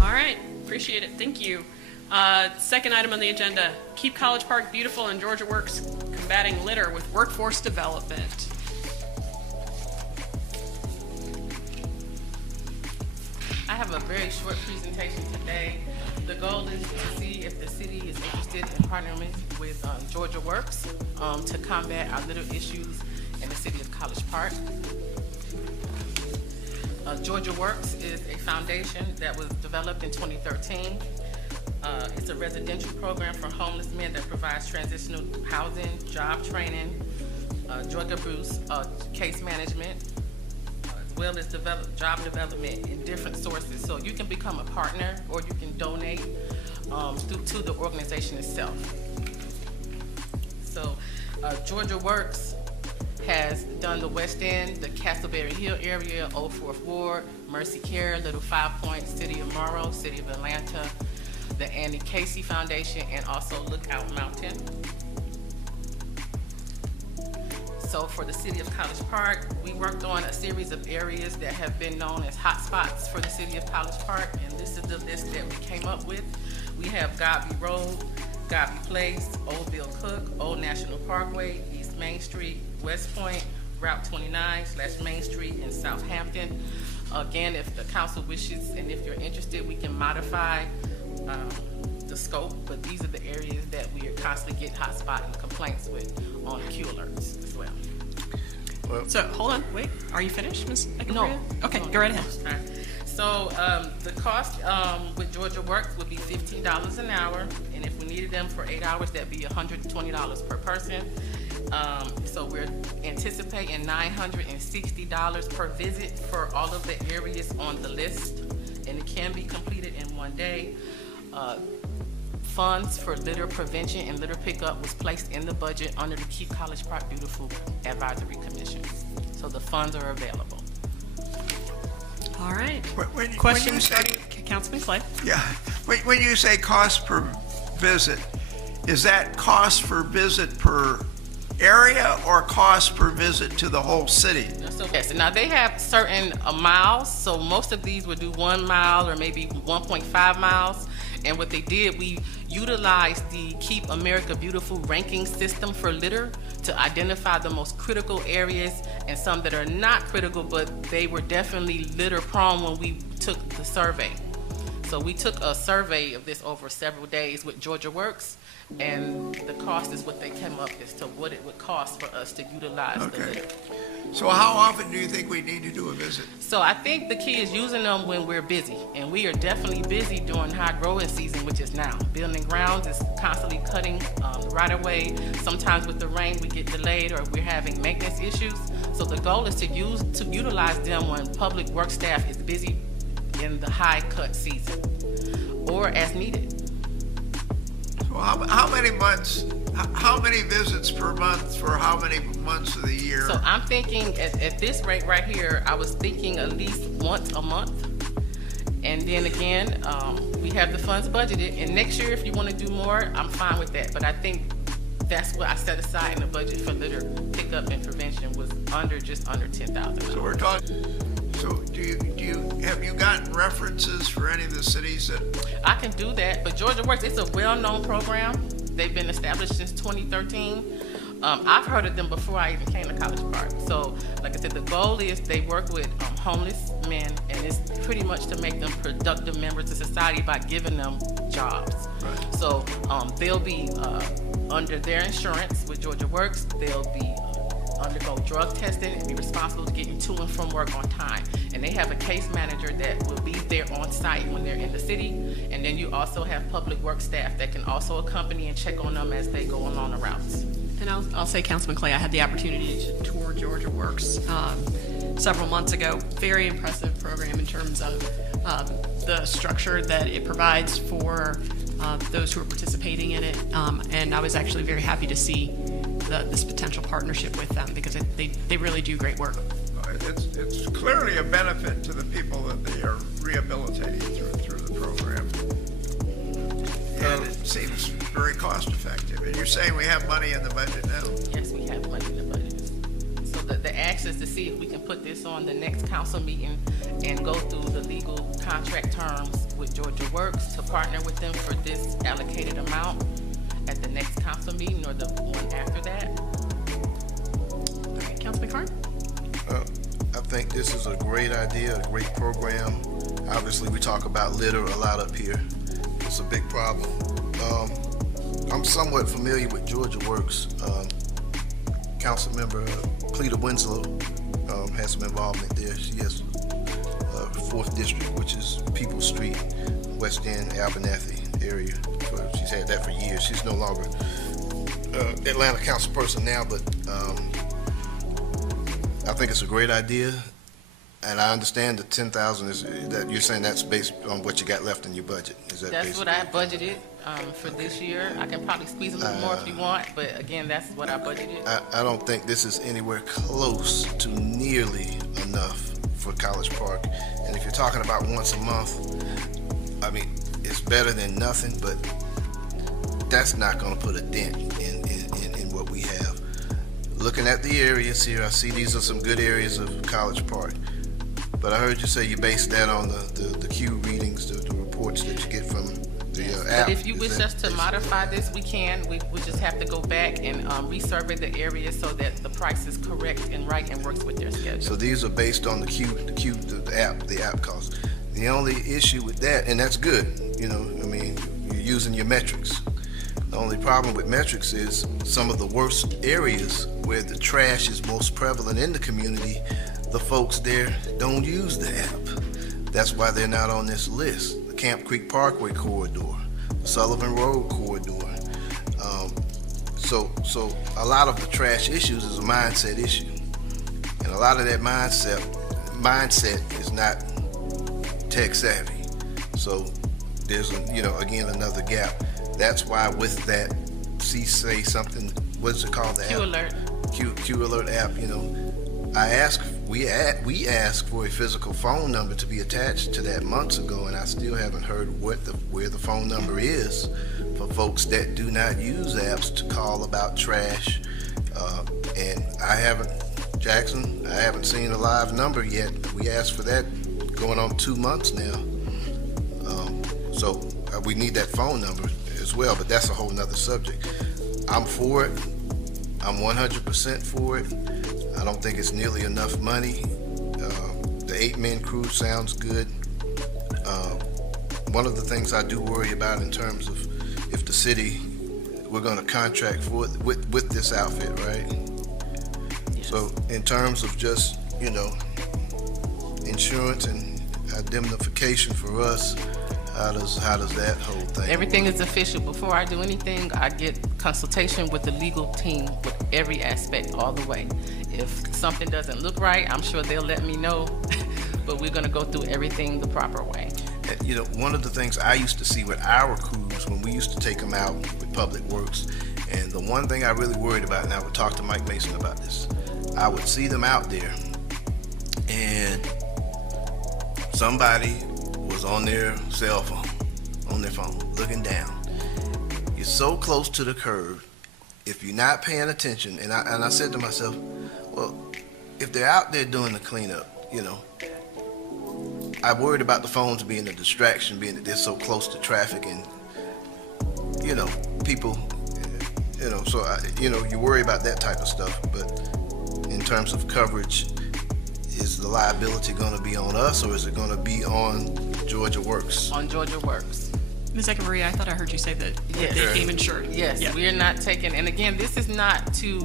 All right, appreciate it. Thank you. Second item on the agenda, Keep College Park Beautiful and Georgia Works combating litter with workforce development. I have a very short presentation today. The goal is to see if the city is interested in partnering with Georgia Works to combat our litter issues in the city of College Park. Georgia Works is a foundation that was developed in 2013. It's a residential program for homeless men that provides transitional housing, job training, drug abuse, case management, as well as job development in different sources. So you can become a partner or you can donate to the organization itself. So Georgia Works has done the West End, the Castleberry Hill area, Old Fourth Ward, Mercy Care, Little Five Points, City of Morrow, City of Atlanta, the Annie Casey Foundation, and also Lookout Mountain. So for the city of College Park, we worked on a series of areas that have been known as hotspots for the city of College Park, and this is the list that we came up with. We have Godby Road, Godby Place, Old Bill Cook, Old National Parkway, East Main Street, West Point, Route 29/Main Street in Southampton. Again, if the council wishes and if you're interested, we can modify the scope, but these are the areas that we are constantly getting hotspot and complaints with on Q alerts as well. So hold on, wait, are you finished, Ms. Echeverria? No. Okay, No. go right ahead. So the cost with Georgia Works would be $15 an hour, and if we needed them for 8 hours, that'd be $120 per person. So we're anticipating $960 per visit for all of the areas on the list, and it can be completed in one day. Funds for litter prevention and litter pickup was placed in the budget under the Keep College Park Beautiful Advisory Commission. So the funds are available. All right. Questions? Councilman Clay. Yeah. When you say cost per visit, is that cost per visit per area or cost per visit to the whole city? So yes, now they have certain miles, so most of these would do 1 mile or maybe 1.5 miles. And what they did, we utilized the Keep America Beautiful ranking system for litter to identify the most critical areas and some that are not critical, but they were definitely litter prone when we took the survey. So we took a survey of this over several days with Georgia Works, and the cost is what they came up as to what it would cost for us to utilize the litter. So how often do you think we need to do a visit? So I think the key is using them when we're busy, and we are definitely busy during high growing season, which is now. Building grounds is constantly cutting right away. Sometimes with the rain we get delayed or we're having maintenance issues. So the goal is to utilize them when public work staff is busy in the high cut season or as needed. So how many months, how many visits per month for how many months of the year? So I'm thinking at this rate right here, I was thinking at least once a month. And then again, we have the funds budgeted. And next year, if you want to do more, I'm fine with that. But I think that's what I set aside in the budget for litter pickup and prevention was just under $10,000. So we're talking. So have you gotten references for any of the cities that? I can do that, but Georgia Works, it's a well-known program. They've been established since 2013. I've heard of them before I even came to College Park. So, like I said, the goal is they work with homeless men, and it's pretty much to make them productive members of society by giving them jobs. Right. So they'll be under their insurance with Georgia Works. They'll be undergo drug testing and be responsible for getting to and from work on time. And they have a case manager that will be there on site when they're in the city. And then you also have public work staff that can also accompany and check on them as they go along the routes. And I'll say, Councilman Clay, I had the opportunity to tour Georgia Works several months ago. Very impressive program in terms of the structure that it provides for those who are participating in it. And I was actually very happy to see this potential partnership with them because they really do great work. It's clearly a benefit to the people that they are rehabilitating through the program. And it seems very cost effective. And you're saying we have money in the budget now? Yes, we have money in the budget. So the ask is to see if we can put this on the next council meeting and go through the legal contract terms with Georgia Works to partner with them for this allocated amount at the next council meeting or the one after that. All right, Councilman Carn? I think this is a great idea, a great program. Obviously, we talk about litter a lot up here. It's a big problem. I'm somewhat familiar with Georgia Works. Councilmember Cleta Winslow has some involvement there. She has 4th District, which is Peoples Street, West End, Abernathy area. She's had that for years. She's no longer Atlanta council person now, but I think it's a great idea, and I understand the 10,000 is that you're saying that's based on what you got left in your budget. Is that That's what I budgeted for this year. I can probably squeeze a little more if you want, but again, that's what I budgeted. I don't think this is anywhere close to nearly enough for College Park, and if you're talking about once a month, I mean, it's better than nothing, but that's not going to put a dent in what we have. Looking at the areas here, I see these are some good areas of College Park. But I heard you say you based that on the Q readings, the reports that you get from the app. But if you wish us to modify this, we can. We just have to go back and resurvey the area so that the price is correct and right and works with their schedule. So these are based on the app cost. The only issue with that, and that's good, you know, I mean, you're using your metrics. The only problem with metrics is some of the worst areas where the trash is most prevalent in the community, the folks there don't use the app. That's why they're not on this list. The Camp Creek Parkway corridor, the Sullivan Road corridor. So a lot of the trash issues is a mindset issue. And a lot of that mindset is not tech savvy. So there's, again, another gap. That's why with that, say something, what's it called? The Q app? Alert. Q Alert app, we asked for a physical phone number to be attached to that months ago, and I still haven't heard where the phone number is for folks that do not use apps to call about trash. And I haven't seen a live number yet. We asked for that going on 2 months now. So we need that phone number as well, but that's a whole nother subject. I'm for it. I'm 100% for it. I don't think it's nearly enough money. The 8-man crew sounds good. One of the things I do worry about in terms of if the city, we're going to contract for it with this outfit, right? Yes. So in terms of just, insurance and indemnification for us, how does that whole thing Everything work? is official. Before I do anything, I get consultation with the legal team with every aspect all the way. If something doesn't look right, I'm sure they'll let me know, but we're gonna go through everything the proper way. One of the things I used to see with our crews when we used to take them out with Public Works, and the one thing I really worried about, and I would talk to Mike Mason about this, I would see them out there and somebody was on their cell phone, on their phone, looking down. You're so close to the curb, if you're not paying attention, and I said to myself, well, if they're out there doing the cleanup, I worried about the phones being a distraction, being that they're so close to traffic and, people, so, you worry about that type of stuff, but in terms of coverage, is the liability going to be on us or is it going to be on Georgia Works? On Georgia Works. Ms. Echeverria, I thought I heard you say that Yes. they came insured. Yes, Yeah. we are not taking, and again, this is not to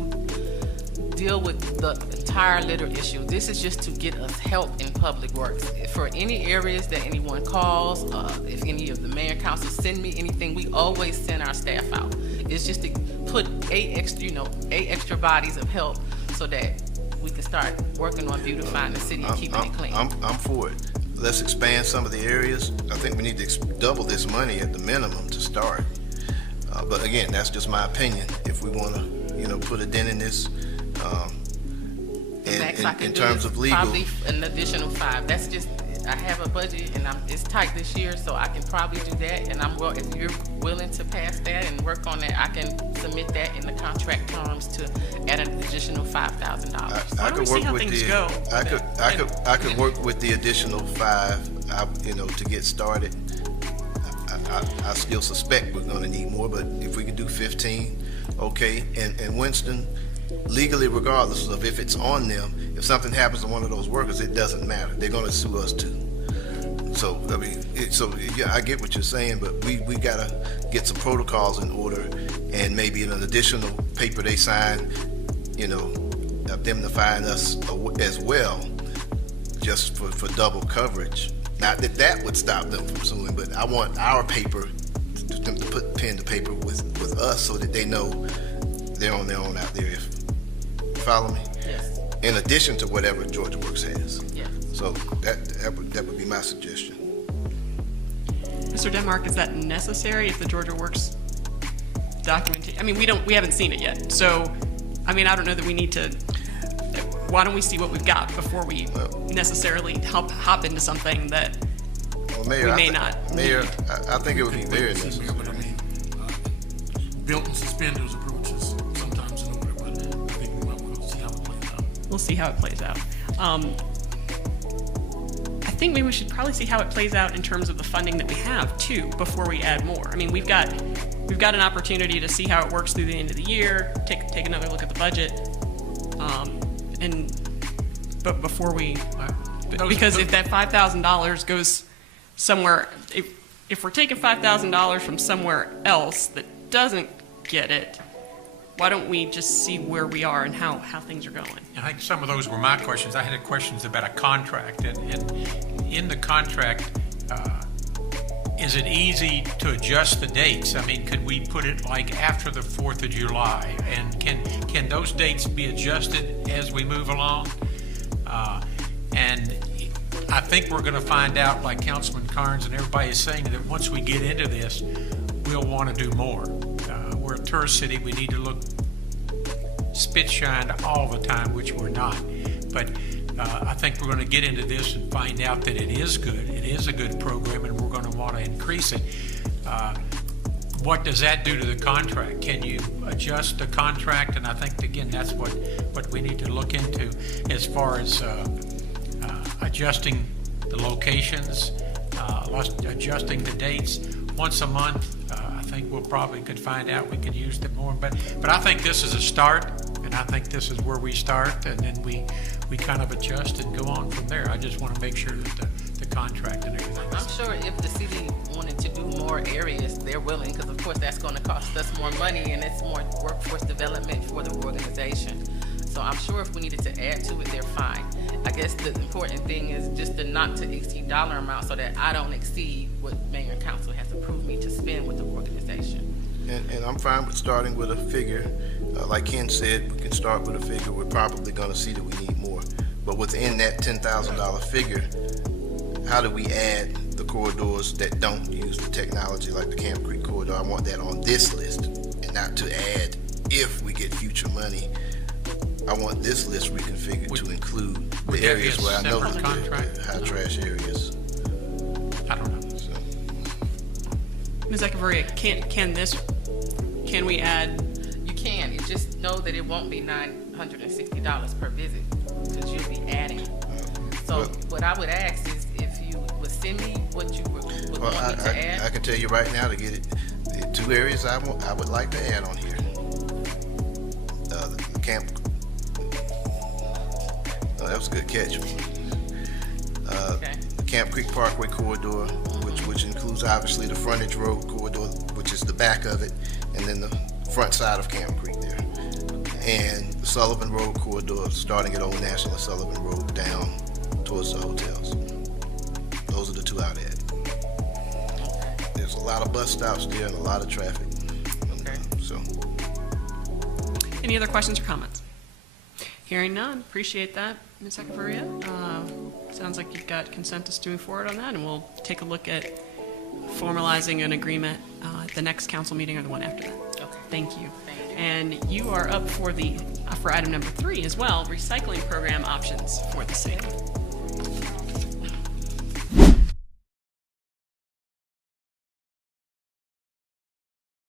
deal with the entire litter issue. This is just to get us help in Public Works. For any areas that anyone calls, if any of the mayor and council send me anything, we always send our staff out. It's just to put eight extra bodies of help so that we can start working on beautifying the city and keeping it clean. I'm for it. Let's expand some of the areas. I think we need to double this money at the minimum to start. But again, that's just my opinion. If we want to, put a dent in this, The max I can in do terms is of legal. probably an additional 5. That's just I have a budget and it's tight this year, so I can probably do that. And if you're willing to pass that and work on that, I can submit that in the contract terms to add an additional $5,000. Why don't we see how things go? I could work with the additional 5, to get started. I still suspect we're gonna need more, but if we could do 15, okay. And Winston, legally, regardless of if it's on them, if something happens to one of those workers, it doesn't matter. They're gonna sue us too. So, I mean, I get what you're saying, but we gotta get some protocols in order, and maybe in an additional paper they sign, indemnifying us as well, just for double coverage. Not that that would stop them from suing, but I want our paper, them to put pen to paper with us so that they know they're on their own out there. You follow me? Yes. In addition to whatever Georgia Works has. Yes. So that would be my suggestion. Mr. Denmark, is that necessary if the Georgia Works documentation? I mean, we haven't seen it yet. So, I mean, I don't know that we need to. Why don't we see what we've got before we necessarily hop into something that Mayor, we may not? Mayor, I think it would be very necessary. But I mean, belt and suspenders approaches sometimes in order, but I think we might want to see how it plays out. We'll see how it plays out. I think maybe we should probably see how it plays out in terms of the funding that we have too before we add more. I mean, we've got an opportunity to see how it works through the end of the year. Take another look at the budget, but before we, because if that $5,000 goes somewhere, if we're taking $5,000 from somewhere else that doesn't get it, why don't we just see where we are and how things are going? I think some of those were my questions. I had questions about a contract, and in the contract, is it easy to adjust the dates? I mean, could we put it like after the 4th of July? And can those dates be adjusted as we move along? And I think we're going to find out, like Councilman Carnes and everybody is saying, that once we get into this, we'll want to do more. We're a tourist city. We need to look spit shined all the time, which we're not. But I think we're going to get into this and find out that it is good. It is a good program, and we're going to want to increase it. What does that do to the contract? Can you adjust the contract? And I think, again, that's what we need to look into as far as adjusting the locations, adjusting the dates once a month. I think we'll probably could find out we could use them more. But I think this is a start, and I think this is where we start, and then we kind of adjust and go on from there. I just want to make sure that the contract and everything. I'm sure if the city wanted to do more areas, they're willing, because of course that's going to cost us more money and it's more workforce development for the organization. So I'm sure if we needed to add to it, they're fine. I guess the important thing is just the not to exceed dollar amount so that I don't exceed what mayor and council has approved me to spend with the organization. And I'm fine with starting with a figure. Like Ken said, we can start with a figure. We're probably going to see that we need more. But within that $10,000 figure, how do we add the corridors that don't use the technology like the Camp Creek corridor? I want that on this list and not to add if we get future money. I want this list reconfigured to include the areas where I know that they're high trash areas. I don't know. So, Ms. Echeverria, can we add? You can. You just know that it won't be $960 per visit because you'll be adding. So what I would ask is if you would send me what you would want me to add. I can tell you right now to get it. The 2 areas I would like to add on here. The camp. That was a good catch. Okay. The Camp Creek Parkway corridor, which includes obviously the frontage road corridor, which is the back of it, and then the front side of Camp Creek there. And the Sullivan Road corridor, starting at Old National Sullivan Road down towards the hotels. Those are the 2 I'd add. There's a lot of bus stops there and a lot of traffic. Okay. So. Any other questions or comments? Hearing none, appreciate that, Ms. Echeverria. Sounds like you've got consensus to move forward on that, and we'll take a look at formalizing an agreement at the next council meeting or the one after that. Okay. Thank you. Thank you. And you are up for item number 3 as well, recycling program options for the city.